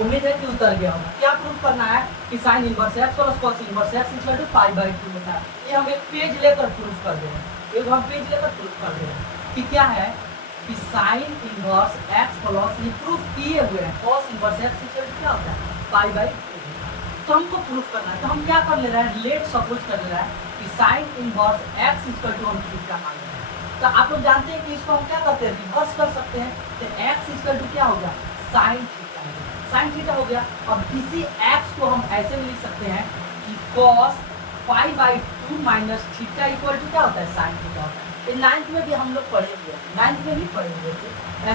उम्मीद है कि उतर गया होगा। क्या प्रूफ करना है कि sine inverse x plus cos inverse x equal to π/2 होता है। ये हम एक पेज लेकर प्रूफ कर दे रहे हैं, एक हम पेज लेकर प्रूफ कर दे रहे हैं कि क्या है कि साइन इनवर्स एक्स प्लस, ये प्रूफ किए हुए हैं, cos inverse x equal to क्या होता है π/2। तो हमको प्रूफ करना है, तो हम क्या कर ले रहे हैं, लेट सपोज कर ले रहा है कि sine inverse x equal to हम थीटा मान ले रहे हैं। तो आप लोग जानते हैं कि इसको हम क्या करते हैं, रिवर्स कर सकते हैं। तो एक्स इक्वल टू क्या हो गया, साइन थीटा हो गया, साइन थीटा हो गया। अब इसी एक्स को हम ऐसे भी लिख सकते हैं कि cos π/2 minus theta equal to क्या होता है, साइन थीटा होता है। ये 9th में भी हम लोग पढ़े हुए हैं, 9th में भी पढ़े हुए थे,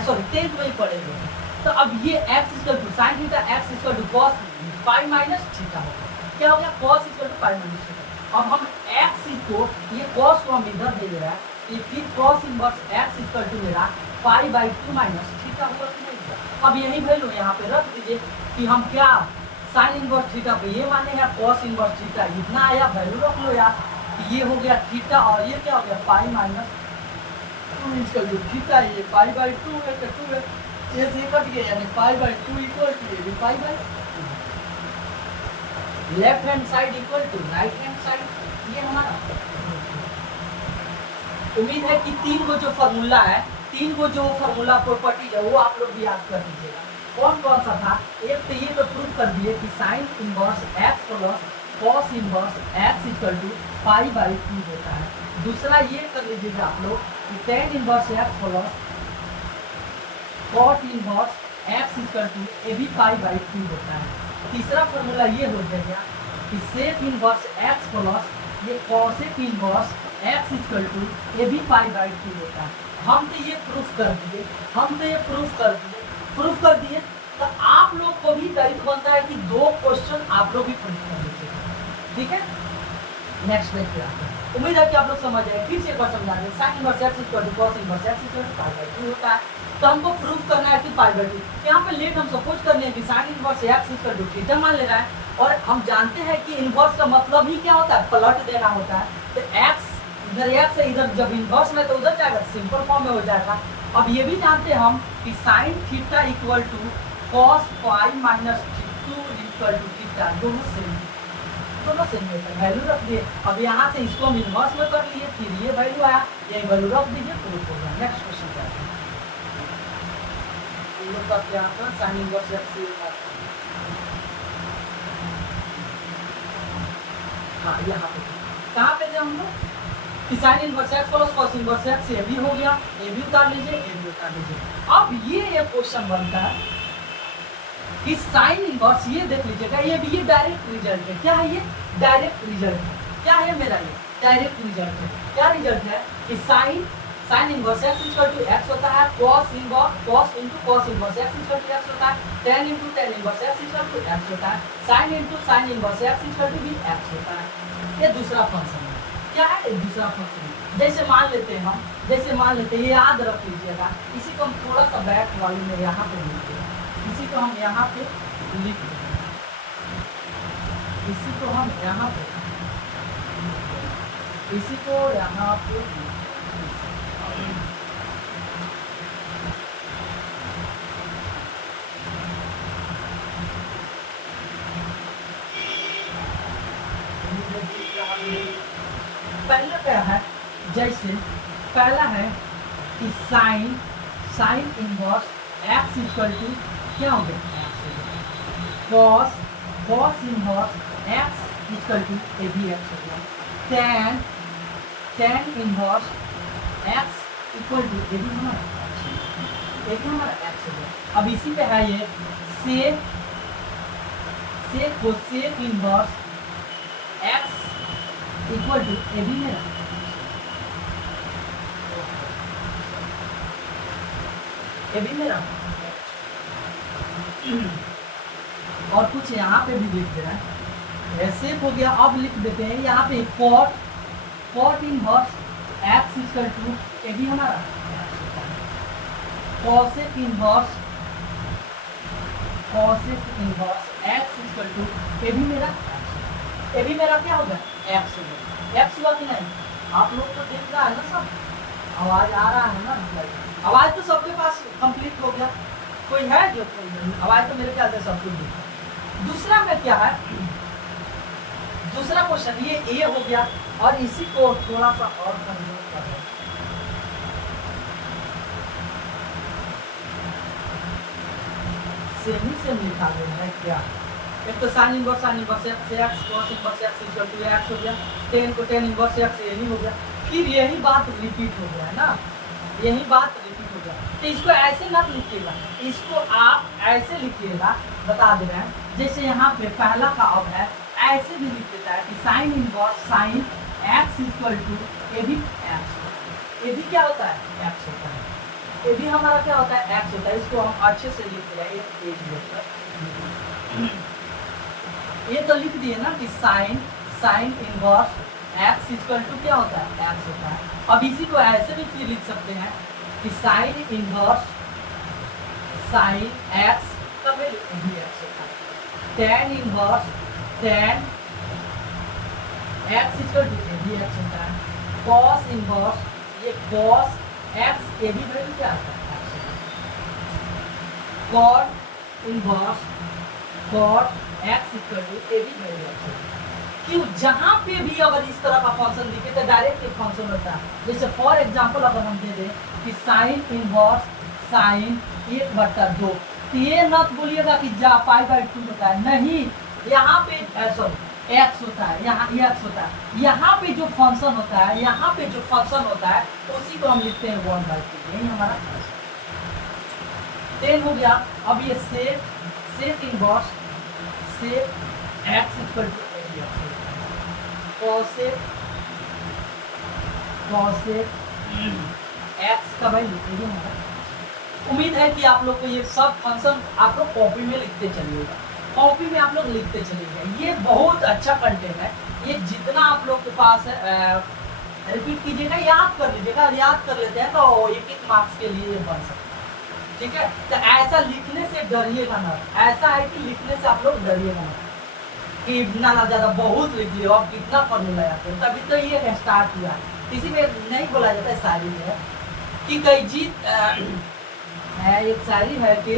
सॉरी 10th में ही पढ़े हुए हैं। तो अब ये x equal to sine theta, x equal to cos pi minus theta हो गया। क्या हो गया, cos equal to pi minus theta. अब हम x को, ये कॉस को हम इधर दे रहा है, ये फिर cos inverse x equal to मेरा π/2 माइनस थीटा होगा कि नहीं होगा। अब यही वैल्यू यहाँ पे रख दीजिए कि हम क्या साइन इनवर्स थीटा पे ये मानेंगे, कॉस इनवर्स थीटा इतना आया, वैल्यू रख लो यार। ये हो गया थीटा और ये क्या हो गया pi minus 2 equal to theta, ये π/2 है तो 2 है, ये से कट गया यानी π/2 इक्वल टू ये भी π/2। Left hand side equal to right hand side, ये हमारा। उम्मीद है कि तीन को जो फार्मूला है, तीन को जो फार्मूला प्रॉपर्टी है वो आप लोग भी याद कर लीजिएगा। कौन कौन सा था, एक तो ये तो प्रूफ कर दिए कि sine inverse x plus cos inverse x equal to π/2 होता है। दूसरा ये कर लीजिएगा आप लोग कि tan inverse x plus cot inverse x equal to ये भी π/2 होता है। तीसरा फॉर्मूला ये हो जाएगा कि सेक इनवर्स एक्स प्लस ये cosec inverse x equal to ये भी π/2 होता है। हम तो ये प्रूफ कर दिए, हम तो ये प्रूफ कर दिए। तो आप लोग को भी दायित्व बनता है कि 2 क्वेश्चन आप लोग भी प्रूफ कर लीजिए, ठीक है। नेक्स्ट पेज पे आते हैं। उम्मीद है कि आप लोग समझ आए। फिर से एक बार समझा दें, sine inverse x equal to cos inverse x equal to π/2 होता है। तो हमको प्रूफ करना है कि π/2। यहाँ पे लेट हम सपोज कर लें कि sine inverse x equal to theta मान ले रहा है, और हम जानते हैं कि इनवर्स का मतलब ही क्या होता है, पलट देना होता है। तो एक्स इधर एक्स है, इधर जब इनवर्स में तो उधर जाएगा, सिंपल फॉर्म में हो जाएगा। अब ये भी जानते हैं हम कि sine theta equal to cos pi minus 2 equal to theta, दोनों सेम है, वैल्यू रख दिए। अब यहाँ से इसको हम इनवर्स में कर लिए, फिर ये वैल्यू आया, ये वैल्यू रख दीजिए, प्रूफ हो गया। नेक्स्ट क्वेश्चन क्या है, इन लोग का क्या था, साइन इनवर्स एक्स, हाँ यहाँ पे कहाँ पे थे हम लोग कि sine inverse x plus cos inverse x, ये भी हो गया, ये भी उतार लीजिए, ये भी उतार लीजिए। अब ये एक क्वेश्चन बनता है कि साइन इनवर्स, ये देख लीजिएगा, ये भी ये डायरेक्ट रिजल्ट है। क्या है ये, डायरेक्ट रिजल्ट है। क्या है मेरा, ये डायरेक्ट रिजल्ट है। क्या रिजल्ट है कि sine inverse x equal to x होता है, cos into cos inverse x equal to x होता है, tan into tan inverse x equal to x होता है, sine into sine inverse x equal to भी एक्स होता है। ये दूसरा फंक्शन है। क्या है, ये दूसरा फंक्शन है। जैसे मान लेते हैं हम, ये याद रख लीजिएगा। इसी को हम थोड़ा सा बैक वाली में यहाँ पे लिखते हैं, इसी को हम यहाँ पे लिख दें, इसी को हम यहाँ पे, इसी को यहाँ पे पहला क्या है, जैसे पहला है कि sine inverse x equal to क्या हो गया, cos inverse x equal to A भी एक्स हो गया, tan inverse x equal to A भी हमारा एक्स हो गया। अब इसी पे है ये sec inverse x equal to A भी मेरा, ए भी मेरा, और कुछ यहाँ पे भी लिख दे रहा है, ऐसे हो गया। अब लिख देते हैं यहाँ पे cot inverse x equal to A भी हमारा, cosec inverse x equal to A भी मेरा क्या होगा, एक्स होगा। एक्स हुआ कि नहीं, आप लोग तो देख रहा है ना, सब आवाज आ रहा है ना, आवाज तो सबके पास कंप्लीट हो गया। कोई है जो आवाज तो मेरे ख्याल से सब कुछ दिखा। दूसरा में क्या है, दूसरा क्वेश्चन ये ए हो गया और इसी को थोड़ा सा और कन्वर्ट कर रहे हैं। सेम ही सेम लिखा गया है क्या, एक तो sine inverse x cos inverse x equal to x हो गया, टेन को टेन इनवर्स एक्स यही हो गया, फिर यही बात रिपीट हो गया है ना, यही बात रिपीट हो गया। तो इसको ऐसे मत लिखिएगा, इसको आप ऐसे लिखिएगा, बता दे रहे हैं जैसे यहाँ पे पहला का अब है ऐसे भी लिख देता है कि sine inverse sine x equal to A भी एक्स, ए भी क्या होता है एक्स होता है, ए भी हमारा क्या होता है एक्स होता है। इसको हम अच्छे से लिखते हैं एक पेज लेकर, ये तो लिख दिए ना कि sine inverse x equal to क्या होता है एक्स होता है। अब इसी को ऐसे भी फिर लिख सकते हैं कि साइन इनवर्स साइन एक्स का वैल्यू भी एक्स होता है, tan inverse tan x equal to भी एक्स होता है, कॉस इनवर्स ये कॉस एक्स ये भी वैल्यू क्या होता है एक्स होता है, cot inverse cot x equal to A भी वैल्यू एक्स होता है। क्यों, जहां पे भी अगर इस तरह का फंक्शन दिखे तो डायरेक्ट एक फंक्शन होता है। जैसे फॉर एग्जांपल अगर हम दे दें कि साइन इनवर्स साइन 1/2, तो ये मत बोलिएगा कि जा पाई/2 होता है, नहीं, यहाँ पे सॉरी एक्स होता है, यहाँ एक्स होता है, यहाँ पे जो फंक्शन होता है, यहाँ पे जो फंक्शन होता है उसी को हम लिखते हैं 1/2, यही हमारा 10 हो गया। अब ये sec inverse sec x equal to x का वैल्यू ये हमारा। उम्मीद है कि आप लोग को ये सब फंक्शन आप लोग कॉपी में लिखते चलिएगा, कॉपी में आप लोग लिखते चलिएगा, ये बहुत अच्छा कंटेंट है। ये जितना आप लोग के पास है रिपीट कीजिएगा, याद कर लीजिएगा, याद कर लेते हैं तो एक मार्क्स के लिए बन सकता है, ठीक है। तो ऐसा लिखने से डरिएगा ना, ऐसा है कि लिखने से आप लोग डरिएगा ना कि इतना ना ज़्यादा बहुत लिख लियो, अब कितना फॉर्मूला है, तभी तो ये स्टार्ट हुआ है। किसी में नहीं बोला जाता है, शायरी है कि कई जीत है, एक शायरी है कि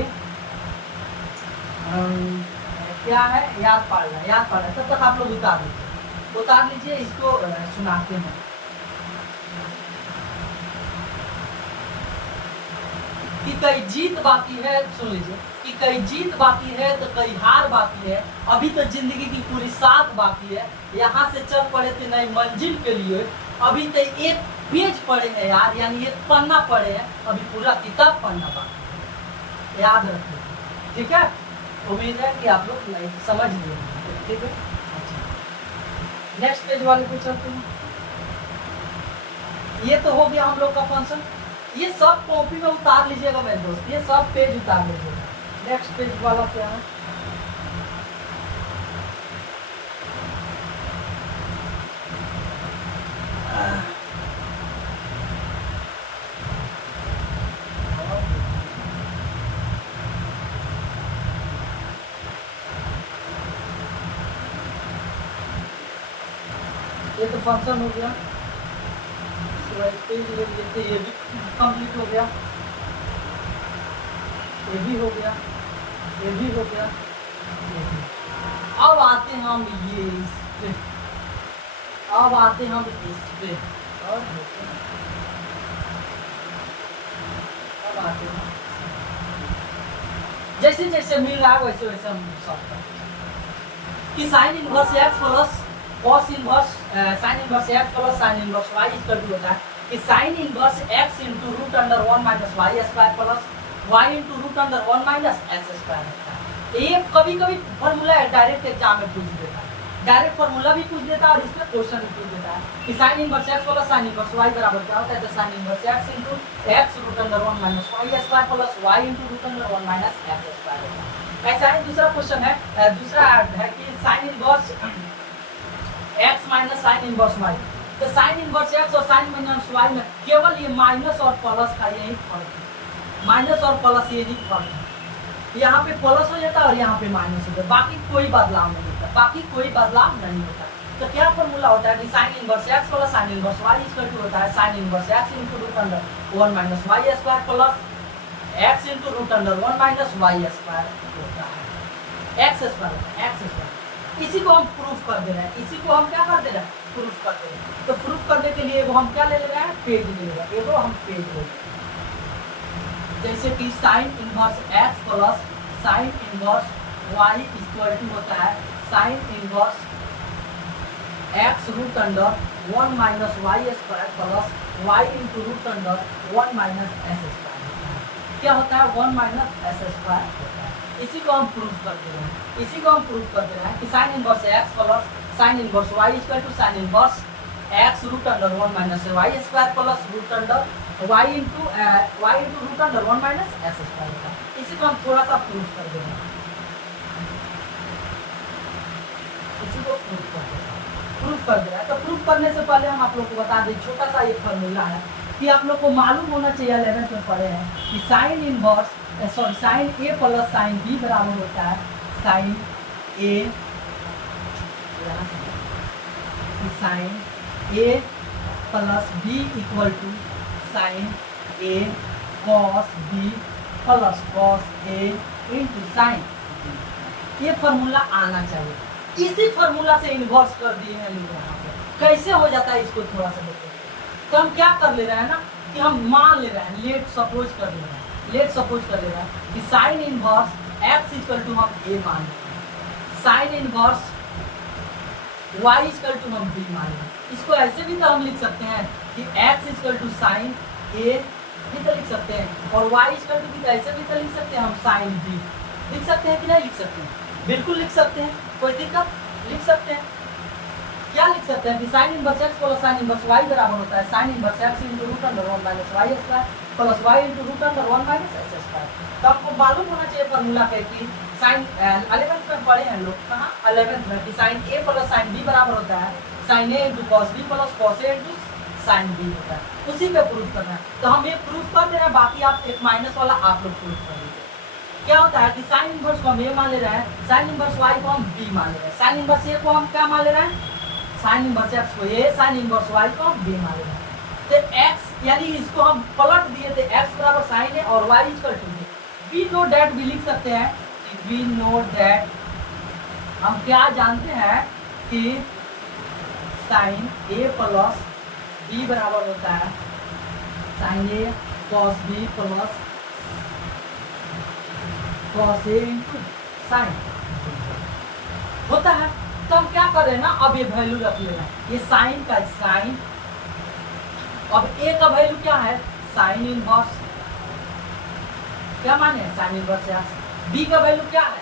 क्या है, याद पाड़ना, याद पाड़ना, तब तक आप लोग उतार लीजिए, इसको सुनाते हैं। कि कई जीत बाकी है, सुन लीजिए, कि कई जीत बाकी है तो कई हार बाकी है, अभी तो जिंदगी की पूरी साथ बाकी है, यहाँ से चल पड़े थे नई मंजिल के लिए, अभी तो एक पेज पढ़े हैं यार, यानी एक पन्ना पढ़े हैं, अभी पूरा किताब पढ़ना बाकी है, याद रखिए, ठीक है। उम्मीद है कि आप लोग नहीं समझ लिए, ठीक है। अच्छा, नेक्स्ट पेज वाले पे चलते हैं। ये तो हो गया हम लोग का फंक्शन, ये सब कॉपी में उतार लीजिएगा मेरे दोस्त, ये सब पेज उतार लीजिएगा। नेक्स्ट पेज वाला क्या है, ये तो फंक्शन हो गया, पेज ले लेते, ये भी कंप्लीट हो गया, ये भी हो गया, ये भी हो गया, ये भी। अब आते हैं हम ये इस पे, अब आते हैं हम इस पे, और अब आते हैं जैसे जैसे मिल रहा है वैसे वैसे हम सॉल्व करते हैं कि sine inverse x plus cos inverse sine inverse x plus sine inverse y equal to होता है कि sine inverse x into root under 1 minus y square plus y into root under 1 minus S square होता है। ये कभी कभी formula direct exam में पूछ देता है, डायरेक्ट फॉर्मूला भी पूछ देता है और इसमें क्वेश्चन भी पूछ देता है कि sine inverse x plus sine inverse y बराबर क्या होता है, तो sine inverse x into x root under 1 minus y square plus y into root under 1 minus x square होता है। ऐसा ही दूसरा क्वेश्चन है, दूसरा है कि sine inverse x minus sine inverse y, तो साइन इनवर्स एक्स और साइन माइनस वाई में केवल ये माइनस और प्लस का यही फर्क है, माइनस और प्लस यही फर्क है, यहाँ पे प्लस हो जाता है और यहाँ पे माइनस होता है, बाकी कोई बदलाव नहीं होता, बाकी कोई बदलाव नहीं होता। तो क्या फॉर्मूला होता है कि sine inverse x plus sine inverse y equal to होता है sine inverse x into root under 1 minus y square plus x into root under 1 minus y square होता है एक्स स्क्वायर। इसी को हम प्रूफ कर दे रहे हैं, इसी को हम क्या कर दे रहे हैं, प्रूफ कर दे रहे हैं। तो प्रूफ करने के लिए वो हम क्या ले रहे हैं, पेज ले रहे हैं, हम पेज ले रहे हैं। जैसे कि sine inverse x plus sine inverse y equal to होता है sine inverse x root under 1 minus y square plus y into root under 1 minus S square. क्या होता है, 1 माइनस एस स्क्वायर होता है। इसी को हम प्रूफ कर दे रहे हैं, इसी को हम प्रूफ कर दे रहे हैं कि sine inverse x plus sine inverse y equal to sine inverse x root under 1 minus y square plus root under y into root under 1 minus S square होता है। इसी को हम थोड़ा सा प्रूफ कर दे रहे हैं, इसी को प्रूफ कर दे रहे हैं, प्रूफ कर दे रहा है। तो प्रूफ करने से पहले हम आप लोग को बता दें छोटा सा एक फॉर्मूला है कि आप लोग को मालूम होना चाहिए, 11th में पढ़े हैं कि साइन इनवर्स साइन ए प्लस साइन बी बराबर होता है sine A plus b equal to sine a cos B plus cos A into sine. ये फॉर्मूला आना चाहिए। इसी फॉर्मूला से इन्वर्स कर दिए हैं लोग यहाँ पे। कैसे हो जाता है इसको थोड़ा सा देखते हैं। तो हम क्या कर ले रहे हैं ना कि हम मान ले रहे हैं, लेट सपोज कर ले रहे हैं, लेट सपोज कर ले रहे हैं कि sine inverse x equal to हम ए मान लें, sine inverse y equal to हम बी मान लें। इसको ऐसे भी तो हम लिख सकते हैं कि एक्स इक्वल टू साइन ए भी तो लिख सकते हैं, और वाई इक्वल टू भी तो ऐसे भी तो लिख सकते हैं हम साइन बी। लिख सकते हैं कि नहीं लिख सकते हैं, बिल्कुल लिख सकते हैं, कोई दिक्कत, लिख सकते हैं। क्या लिख सकते हैं कि sine inverse x plus sine inverse y बराबर होता है sine inverse x into root under 1 minus y square plus y into root under 1 minus x square. तो आपको मालूम होना चाहिए फॉर्मूला के कि साइन 11th में पढ़े हैं लोग, कहाँ 11th में, कि साइन ए प्लस साइन बी बराबर होता है sine A into cos B plus cos A into sine B होता है। उसी पे प्रूफ करना है। तो हम ये प्रूफ कर दे रहे हैं, बाकी आप एक माइनस वाला आप लोग प्रूफ कर दीजिए। क्या होता है कि साइन इनवर्स को हम ए मान ले रहे हैं, साइन इनवर्स वाई को हम बी मान ले रहे हैं, साइन इनवर्स ए को हम क्या मान ले रहे हैं, साइन इनवर्स एक्स को ए, साइन इनवर्स वाई को हम बी मान ले रहे हैं। तो एक्स यानी इसको हम पलट दिए थे, एक्स बराबर साइन है और y equal to b. We know that भी लिख सकते हैं कि वी नो डैट, हम क्या जानते हैं कि साइन ए प्लस बी बराबर होता है sine a cos B plus cos A into sign होता है। तो हम क्या कर रहे हैं ना, अब ये वैल्यू रख ले रहे हैं, ये साइन का साइन, अब ए का वैल्यू क्या है साइन इनवर्स, क्या माने साइन इनवर्स एक्स, बी का वैल्यू क्या है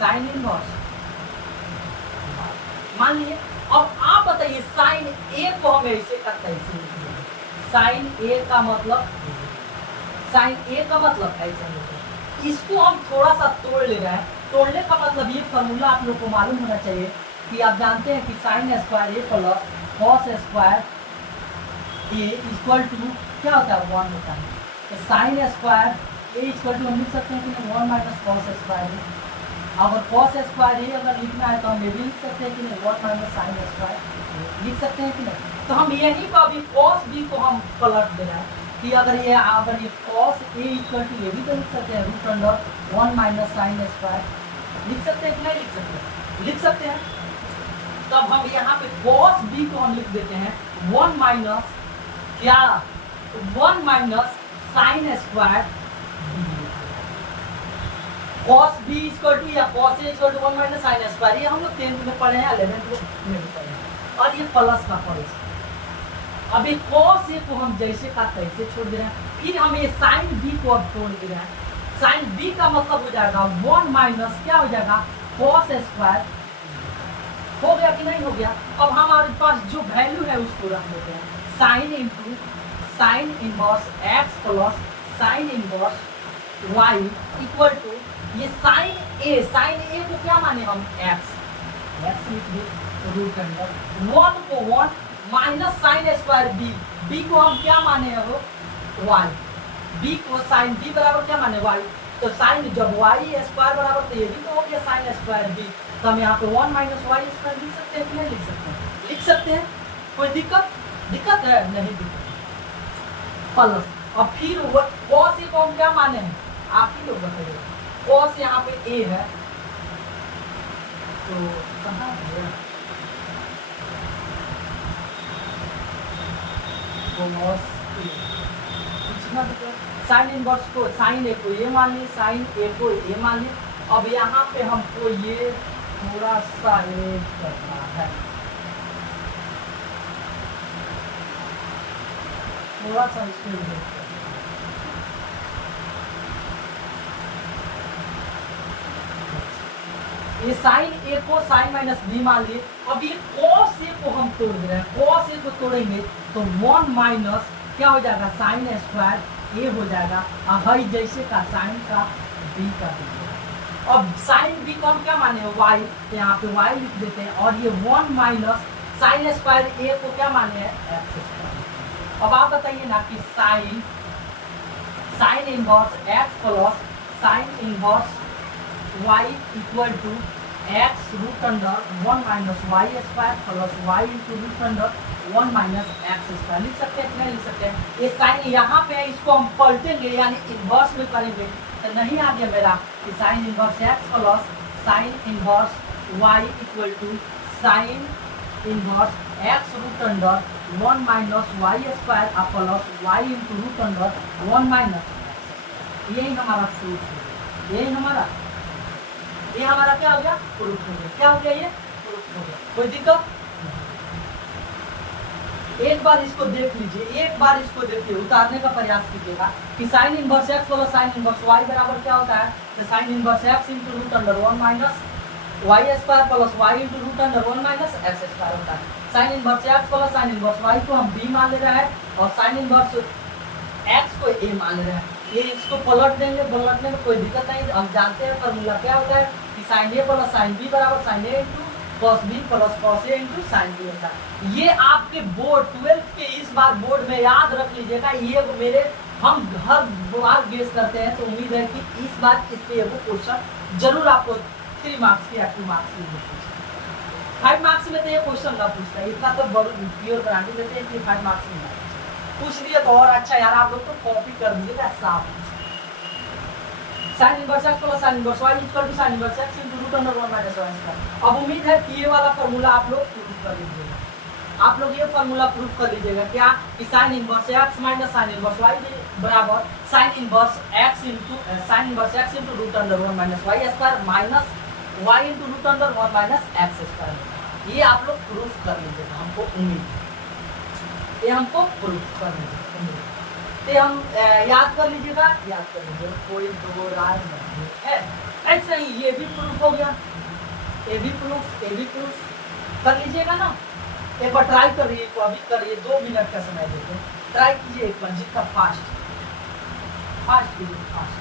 साइन इनवर्स मान लिए। अब आप बताइए साइन ए को हम ऐसे करते हैं, साइन ए का मतलब, साइन ए का मतलब ऐसा होता है। इसको हम थोड़ा सा तोड़ ले रहे हैं। तोड़ने का मतलब ये फॉर्मूला आप लोग को मालूम होना चाहिए कि आप जानते हैं कि sine square a plus cos square a equal to क्या होता है 1 होता है। तो sine square a equal to हम लिख सकते हैं कि 1 माइनस कॉस स्क्वायर ए। अगर कॉस स्क्वायर ए अगर लिखना है तो हम ये भी लिख सकते हैं कि नहीं 1 माइनस साइन स्क्वायर लिख सकते हैं कि नहीं। तो हम यही को अभी कॉस बी को हम पलट दे रहे हैं कि अगर ये कॉस ए इक्वल टू ये भी तो लिख सकते हैं root under 1 minus sine square लिख सकते हैं कि नहीं लिख सकते, लिख सकते हैं। तब हम यहाँ पे कॉस बी को हम लिख देते हैं 1 माइनस क्या 1 minus sine square cos B equal to या cos A equal to 1 minus sine square. ये हम लोग 10th में पढ़े हैं, 11th में भी पढ़े हैं, और ये प्लस का पढ़े। अब ये कॉस ए को हम जैसे का तैसे छोड़ दे रहे हैं, फिर हम ये साइन बी को अब तोड़ दे रहे हैं। साइन बी का मतलब हो जाएगा 1 माइनस क्या हो जाएगा कॉस स्क्वायर, हो गया कि नहीं हो गया। अब हमारे पास जो वैल्यू है उसको रख देते हैं, sine into sine inverse x plus sine inverse y equal to ये साइन ए को क्या माने हम एक्स लिख दिए रूट अंडर 1 को 1 माइनस साइन स्क्वायर बी को हम क्या माने हैं वो वाई, बी को साइन बी बराबर क्या माने वाई। तो साइन जब वाई स्क्वायर बराबर तो ये भी तो हो गया साइन स्क्वायर बी। तो हम यहाँ पे 1 माइनस वाई स्क्वायर लिख सकते हैं कि नहीं लिख सकते हैं, लिख सकते हैं। कोई दिक्कत है नहीं दिक्कत। प्लस अब फिर कॉस ए को हम क्या माने हैं आप ही लोग बताइए। कॉस यहाँ पे ए है तो कहाँ गया कॉस ए, पूछना तो साइन इनवर्स को साइन ए को ए मान ली, साइन ए को ए मान ली। अब यहाँ पे हमको ये थोड़ा सा ऐड करना है, थोड़ा सा इसमें ऐड करना है। ये साइन ए को साइन माइनस बी मान लिए। अब ये कॉस ए को हम तोड़ दे रहे हैं, कॉस ए को तोड़ेंगे तो 1 माइनस क्या हो जाएगा साइन स्क्वायर ए हो जाएगा, हई जैसे का साइन का बी का बी। अब साइन बी को हम क्या माने वाई, तो यहाँ पे वाई लिख देते हैं, और ये 1 माइनस साइन स्क्वायर ए को क्या माने हैं एक्स स्क्वायर। अब आप बताइए ना कि sine sine inverse x plus sine inverse y equal to x root under 1 minus y square plus y into root under 1 minus x square. लिख सकते हैं कि नहीं लिख सकते हैं? ये साइन यहाँ पे है, इसको हम पलटेंगे यानी इन्वर्स में करेंगे तो नहीं आ गया मेरा कि sine inverse x plus sine inverse y equal to sine inverse x root under 1 minus y square plus y into root under 1 minus x. यही हमारा प्रूफ है, यही हमारा ये हमारा क्या हो गया प्रूफ हो गया। क्या हो गया ये प्रूफ हो गया। कोई दिक्कत? एक बार इसको देख लीजिए, एक बार इसको देखिए, उतारने का प्रयास कीजिएगा कि sine inverse x plus sine inverse y बराबर क्या होता है, तो sine inverse x into root under 1 minus y square plus y into root under 1 minus x square होता है। Sine inverse x plus sine inverse y को हम b मान ले रहे हैं और साइन इनवर्स एक्स को ए मान रहे हैं। ये इसको पलट देंगे, पलटने में कोई दिक्कत नहीं। हम जानते हैं फॉर्मूला क्या होता है कि साइन ए प्लस साइन बी बराबर sine A into cos B plus cos A into sine B होता है। ये आपके बोर्ड 12th के इस बार बोर्ड में याद रख लीजिएगा। ये मेरे हम हर बार गेस करते हैं तो उम्मीद है कि इस बार इस पे वो क्वेश्चन जरूर आपको 3 मार्क्स की या 2 मार्क्स की 5 मार्क्स में तो ये क्वेश्चन ना पूछता है, इतना तो प्योर गारंटी देते हैं कि 5 मार्क्स में पूछ लिया तो और अच्छा यार, आप लोग तो कॉपी कर दीजिएगा साफ। Sine inverse x plus sine inverse y equal to sine inverse x into root under 1 minus y square. अब उम्मीद है कि ये वाला फार्मूला आप लोग प्रूफ कर लीजिएगा। आप लोग ये फार्मूला प्रूफ कर लीजिएगा क्या कि sine inverse x minus sine inverse y बराबर sine inverse x into root under 1 minus y square minus y into root under 1 minus x square. ये आप लोग प्रूफ कर लीजिएगा, हमको उम्मीद है ये हमको प्रूफ कर लीजिएगा। तो हम याद कर लीजिएगा, कोई दो राय नहीं है। ऐसे ही ये भी प्रूफ हो गया, ये भी प्रूफ कर लीजिएगा ना। एक बार ट्राई करिए, अभी करिए, 2 मिनट का समय देते ट्राई कीजिए एक बार, जितना फास्ट कीजिए फास्ट।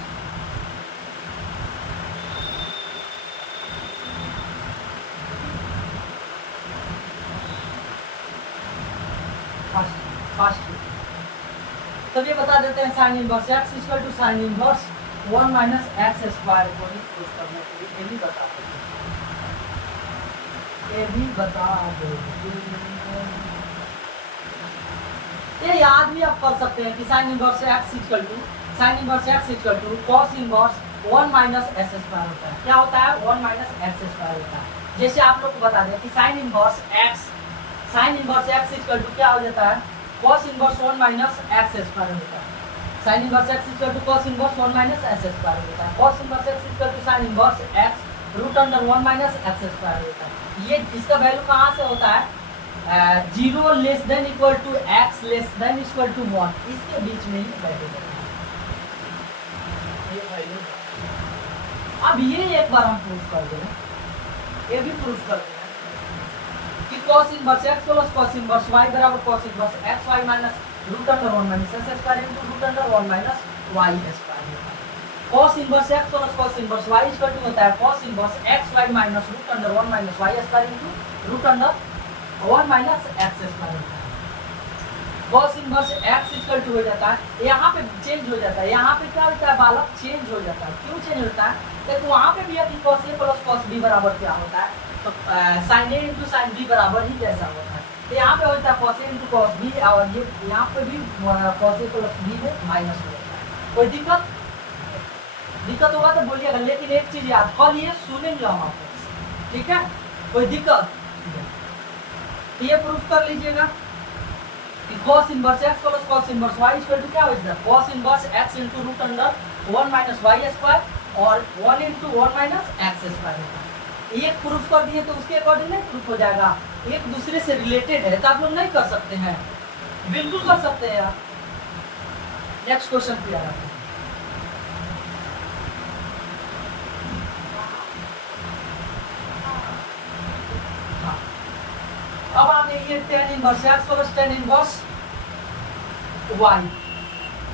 तब ये बता देते हैं sine inverse x equal to sine inverse 1 minus x square को ही प्रूफ करने के लिए ये भी बता दो। ये याद भी आप कर सकते हैं कि sine inverse x equal to cos inverse 1 minus x square होता है। क्या होता है 1 माइनस एक्स स्क्वायर होता है। जैसे आप लोग को बता दें कि sine inverse x equal to क्या हो जाता है cos inverse 1 minus x square होता है। sin inverse x equal to cos inverse 1 minus x square होता है। cos inverse x equal to sin inverse x root under 1 minus x square होता है। ये इसका वैल्यू कहाँ से होता है 0 less than equal to x less than equal to 1, इसके बीच में ही वैल्यू है। अब ये एक बार हम प्रूफ कर दें, ये भी प्रूफ कर दें कि cos inverse x plus cos inverse y बराबर cos inverse x y minus root under 1 minus x square into root under 1 minus y square होता है। cos inverse x plus cos inverse y equal to होता है cos inverse x y minus root under 1 minus y square into root under 1 minus x square होता है। cos inverse x equal to हो जाता है, यहाँ पे चेंज हो जाता है, यहाँ पे क्या होता है बालक चेंज हो जाता है। क्यों चेंज होता है देखो वहाँ पे भी है कि cos a plus cos b बराबर क्या होता है, तो sin a into sin b बराबर ही जैसा होता है। तो यहाँ पे होता है cos a into cos b, और ये यहाँ पे भी cos a प्लस b में माइनस हो जाता है। कोई दिक्कत दिक्कत होगा तो बोलिएगा, लेकिन एक चीज याद कल ये सुनेंगे हम आपको, ठीक है, कोई दिक्कत? ये प्रूफ कर लीजिएगा कि cos inverse x plus cos inverse y equal to क्या हो जाएगा, cos inverse x into root under 1 minus y square और 1 इनटू 1 माइनस x स्क्वायर होगा। ये प्रूफ कर दिए तो उसके अकॉर्डिंग नहीं प्रूफ हो जाएगा, एक दूसरे से रिलेटेड है तो आप लोग नहीं कर सकते हैं, बिल्कुल कर सकते हैं यार। नेक्स्ट क्वेश्चन पे आ रहा है, अब आगे ये tan inverse x plus tan inverse y,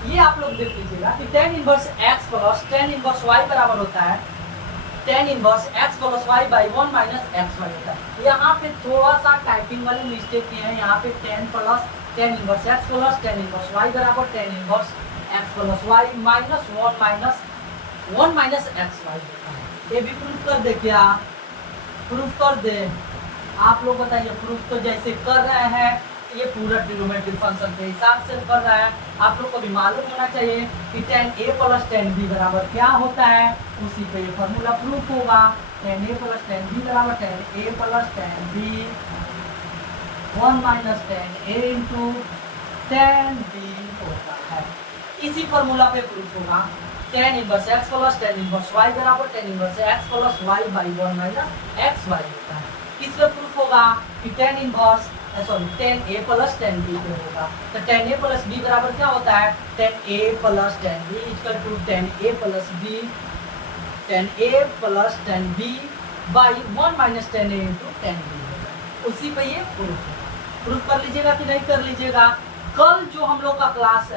ये आप लोग देख लीजिएगा कि tan inverse x plus tan inverse y बराबर होता है tan inverse x plus y by 1 minus x y होता है। यहाँ पे थोड़ा सा टाइपिंग वाले मिस्टेक किए हैं, यहाँ पे tan plus tan inverse x plus tan inverse y बराबर tan inverse x plus y minus 1 minus x y होता है। ये भी प्रूफ कर दे क्या? प्रूफ कर दे? आप लोग बताइए। प्रूफ तो जैसे कर रहे हैं ये पूरा ट्रिग्नोमेट्रिक फंक्शन के हिसाब से कर रहा है, आप लोग को भी मालूम होना चाहिए कि tan a plus tan b बराबर क्या होता है, उसी पे ये फार्मूला प्रूफ होगा। tan a plus tan b बराबर tan a plus tan b 1 minus tan a into tan b होता है, इसी फार्मूला पे प्रूफ होगा। tan inverse x plus tan inverse y बराबर tan inverse x plus y by 1 minus x y होता है। किस पे प्रूफ होगा कि tan inverse tan a plus tan b पे होगा। तो tan a प्लस b बराबर क्या होता है, tan a plus tan b equal to tan a plus b tan b by 1 minus tan a into tan b होगा। उसी पे ये प्रूफ है। प्रूफ कर लीजिएगा कि नहीं कर लीजिएगा? कल जो हम लोग का क्लास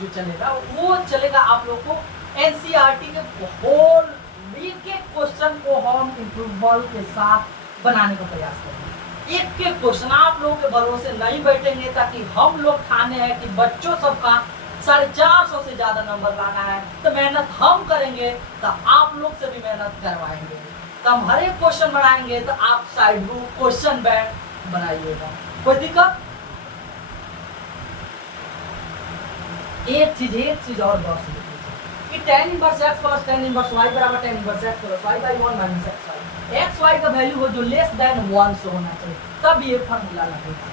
जो चलेगा वो चलेगा आप लोग को एनसीईआरटी के होल एक एक क्वेश्चन को हम इंप्रूवबल के साथ बनाने का प्रयास करेंगे। एक एक क्वेश्चन आप लोगों के भरोसे नहीं बैठेंगे, ताकि हम लोग ठाने हैं कि बच्चों सबका 450 से ज्यादा नंबर लाना है, तो मेहनत हम करेंगे तो आप लोग से भी मेहनत करवाएंगे। तो हम हर एक क्वेश्चन बनाएंगे तो आप साइड रूप क्वेश्चन बैंक बनाइएगा, कोई दिक्कत? एक चीज और बहुत कि tan inverse x plus tan inverse y बराबर tan inverse x plus y by 1 minus x y. X y का वैल्यू हो जो लेस देन 1 से होना चाहिए, तब ये फार्मूला लगेगा।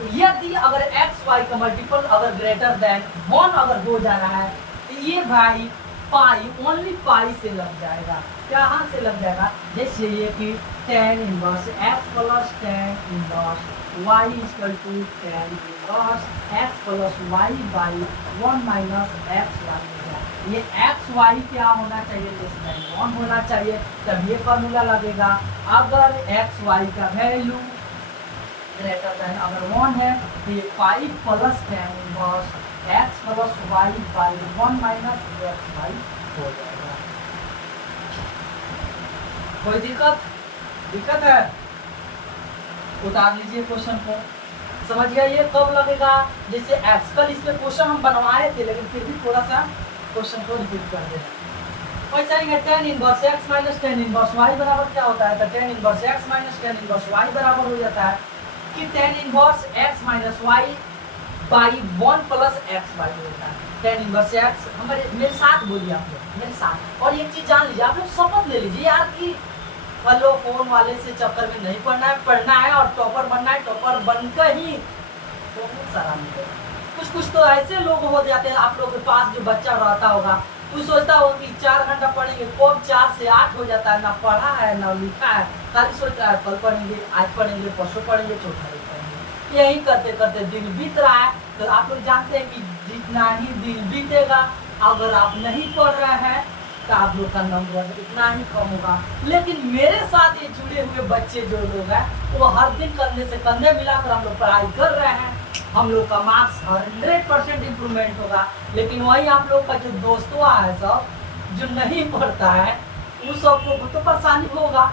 तो यदि अगर एक्स वाई का मल्टीपल अगर ग्रेटर देन 1 अगर हो जा रहा है तो ये भाई पाई ओनली पाई से लग जाएगा। कहाँ से लग जाएगा? जैसे ये कि tan inverse x plus tan inverse y equal to tan inverse x plus y by 1 minus x y. ये एक्स वाई क्या होना चाहिए? लेस देन 1 होना चाहिए, तब ये फार्मूला लगेगा। अगर एक्स वाई का वैल्यू ग्रेटर देन अगर 1 है तो ये pi plus tan inverse x plus y by 1 minus x y हो जाएगा। कोई दिक्कत है? उतार लीजिए क्वेश्चन को। समझ गया ये कब लगेगा? जैसे एक्स कल इसमें क्वेश्चन हम बनवाए थे, लेकिन फिर भी थोड़ा सा क्वेश्चन को रिपीट कर दे। वैसा ही tan inverse x minus tan inverse y बराबर क्या होता है? तो tan inverse x minus tan inverse y बराबर हो जाता है कि tan inverse x minus y by 1 plus x y होता है। tan इनवर्स x मेरे साथ बोलिए आप लोग, मेरे साथ। और एक चीज जान लीजिए, आप लोग शपथ ले लीजिए यार कि हेलो फोन वाले से चक्कर में नहीं पढ़ना है और टॉपर बनना है। टॉपर बनकर ही बहुत सारा मिलेगा। कुछ तो ऐसे लोग हो जाते हैं आप लोग के पास जो बच्चा रहता होगा, वो सोचता होगा कि 4 घंटा पढ़ेंगे, कब 4 से 8 हो जाता है, ना पढ़ा है ना लिखा है, खाली सोचता है कल पढ़ेंगे, आज पढ़ेंगे, परसों पढ़ेंगे, चौथा दिन पढ़ेंगे। यही करते करते दिन बीत रहा है। तो आप लोग जानते हैं कि जितना ही दिन बीतेगा, अगर आप नहीं पढ़ रहे हैं तो आप लोग का नंबर इतना ही कम होगा। लेकिन मेरे साथ ये जुड़े हुए बच्चे जो लोग हैं, वो हर दिन कंधे से कंधे मिलाकर हम लोग पढ़ाई कर रहे हैं। हम लोग का मार्क्स 100% इम्प्रूवमेंट होगा। लेकिन वही आप लोग का जो दोस्तों है सब जो नहीं पढ़ता है, उन सबको तो परेशानी होगा।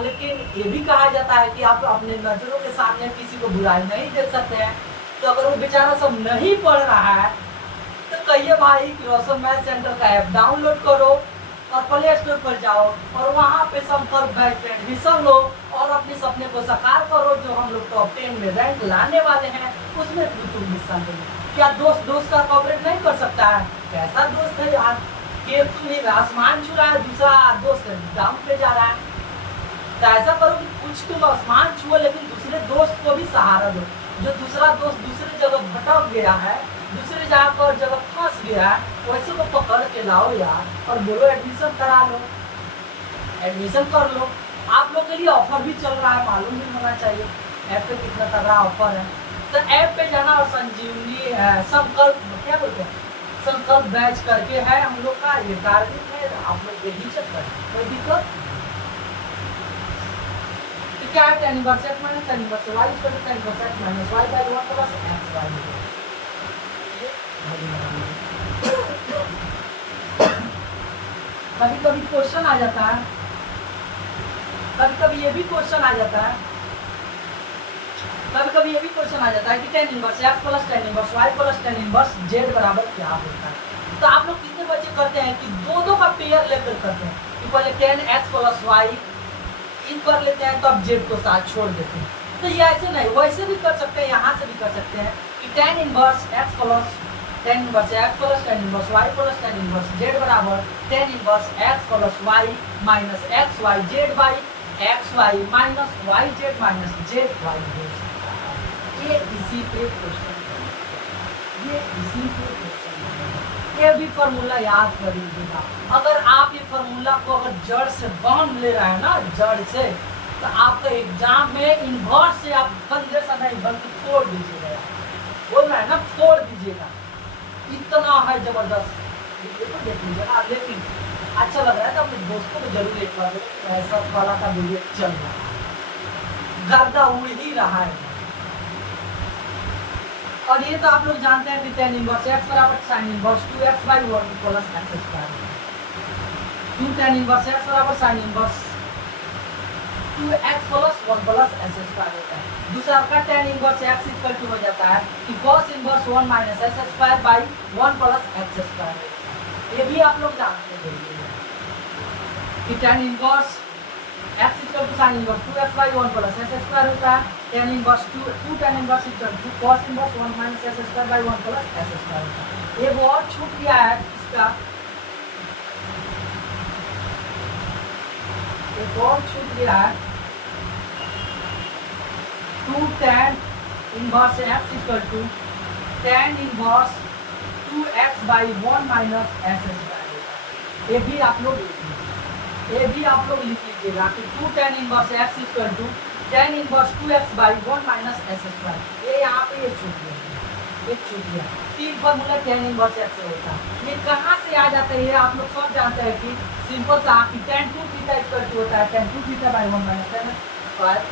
लेकिन ये भी कहा जाता है कि आप अपने नजरों के सामने किसी को बुराई नहीं देख सकते हैं। तो अगर वो बेचारा सब नहीं पढ़ रहा है तो कहिए भाई कि रोशन मैथ सेंटर का ऐप डाउनलोड करो और प्ले स्टोर पर जाओ और वहाँ पे संपर्क बैठ एडमिशन लो और अपने सपने को साकार करो। जो हम लोग टॉप 10 में रैंक लाने वाले हैं उसमें तुम हिस्सा लेंगे। क्या दोस्त का कॉपरेट नहीं कर सकता है? कैसा दोस्त है यार? कि तुम ही आसमान छू रहा है, दूसरा दोस्त डाउन पे जा रहा है। तो ऐसा करो कि कुछ तुम आसमान छुओ लेकिन दूसरे दोस्त को भी सहारा दो। जो दूसरा दोस्त दूसरी जगह भटक गया है, दूसरी जगह फंस गया है, वैसे को पकड़ के लाओ यार और बोलो एडमिशन करा लो, एडमिशन कर लो। आप लोग के लिए ऑफर भी चल रहा है, मालूम भी होना चाहिए ऐप पे कितना तगड़ा ऑफर है। तो ऐप पे जाना और संजीवनी संकल्प क्या बोलते हैं, संकल्प बैच करके है हम लोग का ये टारगेट है, आप लोग यही चक्कर कोई दिक्कत। तो क्या है tan inverse x minus tan inverse y equal to tan inverse x minus y by 1 plus xy। कभी कभी क्वेश्चन आ जाता है, कभी कभी ये भी क्वेश्चन आ जाता है, कभी कभी ये भी क्वेश्चन आ जाता है कि tan inverse x plus tan inverse y plus tan inverse z बराबर क्या होता है। तो आप लोग कितने बच्चे करते हैं कि दो का पेयर लेकर करते हैं कि पहले tan x प्लस y इन कर लेते हैं तो अब z को साथ छोड़ देते हैं। तो ये ऐसे नहीं, वैसे भी कर सकते हैं, यहाँ से भी कर सकते हैं कि tan inverse x plus tan inverse x plus tan inverse y plus tan inverse z बराबर tan inverse x plus y minus xy z by xy minus yz minus zy हो सकता है। ये इसी पे क्वेश्चन, ये इसी पे क्वेश्चन, ये भी फॉर्मूला याद कर लीजिएगा। अगर आप ये फॉर्मूला को अगर जड़ से बांध ले रहे हैं ना, जड़ से, तो आपका एग्जाम में इनवर्स से आप बंदे से नहीं बल्कि फोड़ दीजिएगा। बोल रहा है ना, फोड़ दीजिएगा, इतना है जबरदस्त। ये तो देख लीजिएगा, लेकिन अच्छा लग रहा है तो अपने दोस्तों को जरूर एक बार ऐसा वाला का वीडियो चल रहा है, गर्दा उड़ ही रहा है। और ये तो आप लोग जानते हैं कि tan इनवर्स x बराबर sin inverse 2x by 1 plus x square. 2 tan inverse x बराबर sin inverse 2x plus 1 plus s square होता है। दूसरा आपका tan inverse x equal to हो जाता है कि cos inverse 1 minus s square by 1 plus x square. ये भी आप लोग जानते हैं कि tan inverse x equal to sin inverse 2x by 1 plus s square होता है। tan inverse 2 tan inverse equal to cos inverse 1 minus s square by 1 plus s square होता है। ये वो और छूट गया है इसका, एक और छूट गया है 2 tan inverse x equal to tan inverse 2x by 1 minus s square होता है। ये भी आप लोग लिख लीजिएगा कि 2 tan inverse x equal to tan inverse 2x by 1 minus s square. ये यहाँ पे ये छूट गया, तीन फॉर्मूला tan इनवर्स x से होता है। ये कहाँ से आ जाता है, ये आप लोग सब जानते हैं कि सिंपल सा कि tan 2 थीटा इक्वल टू होता है tan 2 theta by 1 minus s square.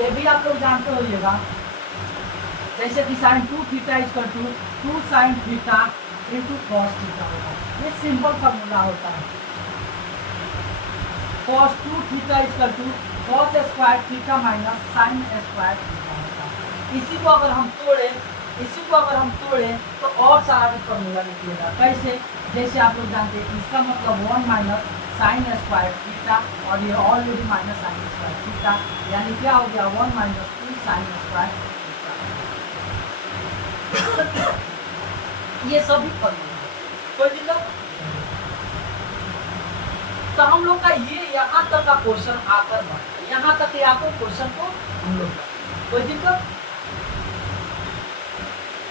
ये भी आप लोग जानते होइएगा, जैसे कि sin 2 theta equal to 2 sin theta into cos theta होता है। ये सिंपल फॉर्मूला होता है। cos 2 theta equal to cos square theta minus sin square theta होता है। इसी को अगर हम तोड़ें तो और सारा भी फॉर्मूला निकलेगा। कैसे, जैसे आप लोग जानते हैं इसका मतलब 1 माइनस sin स्क्वायर थीटा और ये already minus sin square theta, यानी क्या हो गया 1 माइनस 2 sin स्क्वायर थीटा। ये सभी फॉर्मूला, कोई दिक्कत। तो हम लोग का ये यहाँ तक का क्वेश्चन आकर बढ़ा, यहाँ तक के आकर क्वेश्चन को हम लोग कोई दिक्कत।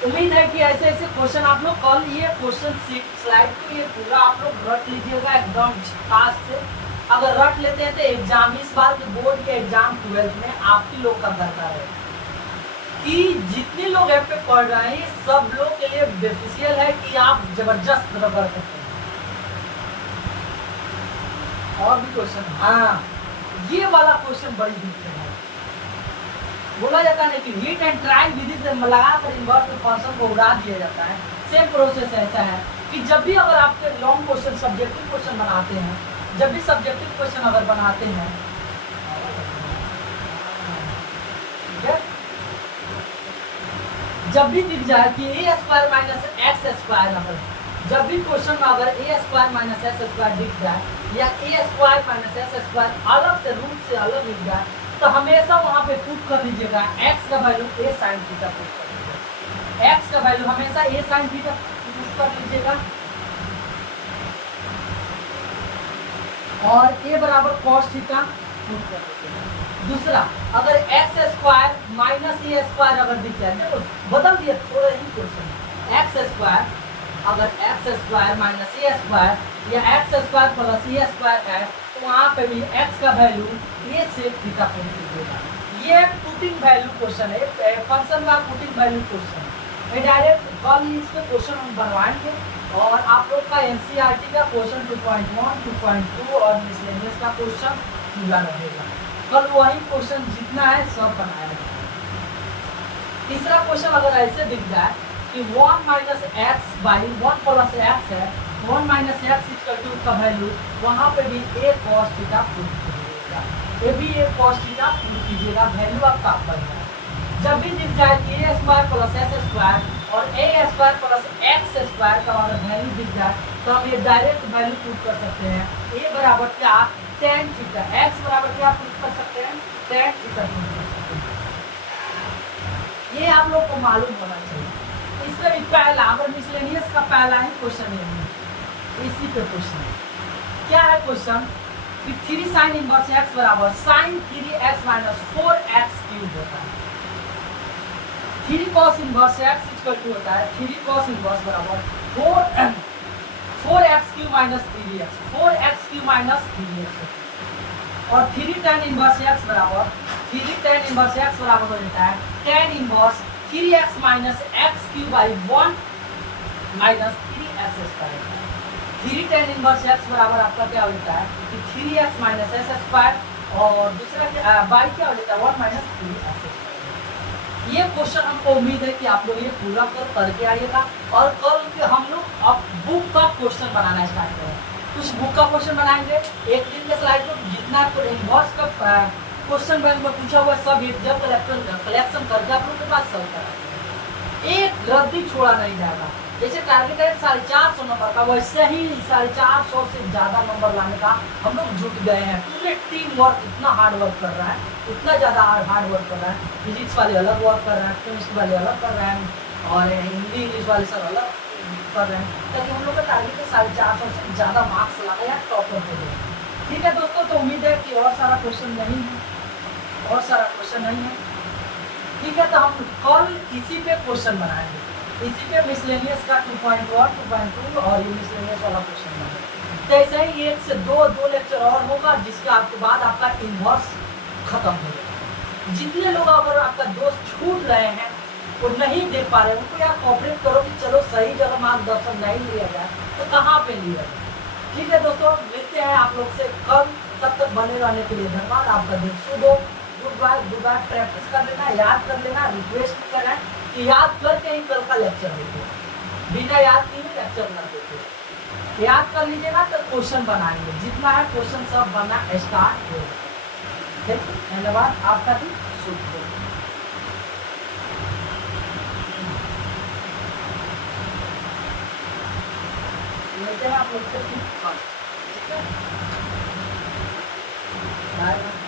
उम्मीद है कि ऐसे ऐसे क्वेश्चन आप लोग कल ये क्वेश्चन स्लाइड को ये पूरा आप लोग रट लीजिएगा एकदम खास से। अगर रट लेते हैं तो एग्जाम इस बार के बोर्ड के एग्जाम 12th में आप ही लोग का दरकार है कि जितने लोग ऐप पे पढ़ रहे हैं सब लोग के लिए बेनिफिशियल है कि आप जबरदस्त रगड़ सकते हैं। और भी क्वेश्चन, हाँ ये वाला क्वेश्चन बड़ी दिक्कत है। बोला जाता है कि हिट एंड ट्रायल विधि से लगाकर इनवर्स में फंक्शन को उड़ा दिया जाता है। सेम प्रोसेस ऐसा है कि जब भी अगर आपके लॉन्ग क्वेश्चन सब्जेक्टिव क्वेश्चन बनाते हैं, जब भी सब्जेक्टिव क्वेश्चन अगर बनाते हैं, ठीक है, जब भी दिख जाए कि ए स्क्वायर माइनस एक्स स्क्वायर, अगर जब भी क्वेश्चन में अगर ए स्क्वायर माइनस एस स्क्वायर दिख जाए या ए स्क्वायर माइनस एस स्क्वायर अलग से रूट से अलग दिख जाए तो हमेशा वहाँ पे पुट कर लीजिएगा एक्स का वैल्यू ए साइन थीटा पुट कर लीजिएगा। एक्स का वैल्यू हमेशा ए साइन थीटा पुट कर लीजिएगा। और a बराबर cos थीटा पुट कर देते हैं। दूसरा, अगर एक्स स्क्वायर माइनस ए स्क्वायर अगर दिख जाए, देखो बदल दिया थोड़ा ही क्वेश्चन, एक्स स्क्वायर अगर एक्स स्क्वायर माइनस ए स्क्वायर या एक्स स्क्वायर प्लस ए स्क्वायर है तो वहाँ पे भी एक्स का वैल्यू ए से थीटा पुट कीजिएगा। ये पुटिंग वैल्यू क्वेश्चन है, फंक्शन का पुटिंग वैल्यू क्वेश्चन है। डायरेक्ट कल इस पे क्वेश्चन हम बनवाएंगे और आप लोग का एनसीईआरटी का क्वेश्चन 2.1, 2.2 और मिसलेनियस का क्वेश्चन पूरा रहेगा। कल वही क्वेश्चन जितना है सब बनाया जाएगा। तीसरा क्वेश्चन अगर ऐसे दिख जाए कि 1 minus x by 1 plus x है, 1 माइनस एक्स इक्वल टू का वैल्यू, वहाँ पे भी ए कॉस थीटा पुट कीजिएगा, ये भी ए कॉस थीटा पुट कीजिएगा, वैल्यू आपका बन जाए। जब भी दिख जाए कि ए स्क्वायर प्लस एस स्क्वायर और ए स्क्वायर प्लस एक्स स्क्वायर का अगर वैल्यू दिख जाए तो हम ये डायरेक्ट वैल्यू पुट कर सकते हैं। ए बराबर क्या, tan थीटा, x बराबर क्या पुट कर सकते हैं, tan थीटा पुट कर सकते हैं। ये आप लोग को मालूम होना चाहिए। इसका भी पहला अगर मिसलेनियस का पहला ही क्वेश्चन है, इसी पे क्वेश्चन क्या है क्वेश्चन कि 3 sin इनवर्स x बराबर sin 3x minus 4x cube होता है। 3 cos inverse x equal to होता है 3 cos इनवर्स बराबर 4x cube minus 3x, 4x cube minus 3x और 3 tan इनवर्स x बराबर 3 tan इनवर्स x बराबर हो जाता है tan inverse 3x minus x cube by 1 minus 3x square. 3 tan inverse x बराबर आपका क्या हो जाता है कि 3x माइनस s स्क्वायर और दूसरा बाई क्या हो जाता है 1 माइनस 3x स्क्वायर। ये क्वेश्चन हमको उम्मीद है कि आप लोग ये पूरा करके आइएगा और कल के हम लोग अब बुक का क्वेश्चन बनाना स्टार्ट करें। कुछ बुक का क्वेश्चन बनाएंगे, एक दिन के स्लाइड में जितना इनवर्स का क्वेश्चन बैंक में पूछा हुआ सब जब कलेक्शन करके आप लोग के पास सब कराएंगे, एक रद्दी छोड़ा नहीं जाएगा। जैसे टारगेट है 450 नंबर का, वैसे ही 450 से ज़्यादा नंबर लाने का हम लोग जुट गए हैं। पूरे टीम वर्क इतना हार्ड वर्क कर रहा है, इतना ज़्यादा हार्ड वर्क कर रहा है। फिजिक्स वाले अलग वर्क कर रहे हैं, केमिस्ट्री वाले अलग कर रहे हैं और हिंदी इंग्लिश वाले सब अलग कर रहे हैं, ताकि हम लोग का टारगेट है 450 से ज़्यादा मार्क्स लाना या टॉपर हो जाए। ठीक है दोस्तों, तो उम्मीद है कि और सारा क्वेश्चन नहीं है, और सारा क्वेश्चन नहीं है। ठीक है, तो हम कल इसी पे क्वेश्चन बनाएंगे, इसी पे मिसलेनियस का 2.1, 2.2 और ये मिसलेनियस वाला क्वेश्चन बनाएंगे। तो ऐसे ही 1 से 2 लेक्चर और होगा, जिसके आपके बाद आपका इनवर्स खत्म हो जाएगा। जितने लोग अगर आपका दोस्त छूट रहे हैं और नहीं देख पा रहे हैं, उनको यार कोऑपरेट करो कि चलो सही जगह मार्गदर्शन नहीं लिया जाए तो कहाँ पे लिया जाए। ठीक है दोस्तों, मिलते हैं आप लोग से कल, तब तक बने रहने के लिए धन्यवाद। आपका दिन शुभ हो, गुड बाय। प्रैक्टिस कर लेना, याद कर लेना, रिक्वेस्ट करें कि याद करके ही कल का लेक्चर देते, बिना याद किए लेक्चर ना देते। याद कर लीजिएगा तो क्वेश्चन बनाएंगे, जितना है क्वेश्चन सब बनना स्टार्ट हो। धन्यवाद, आपका दिन शुभ हो। मिलते हैं आप लोग से, ठीक है, बाय।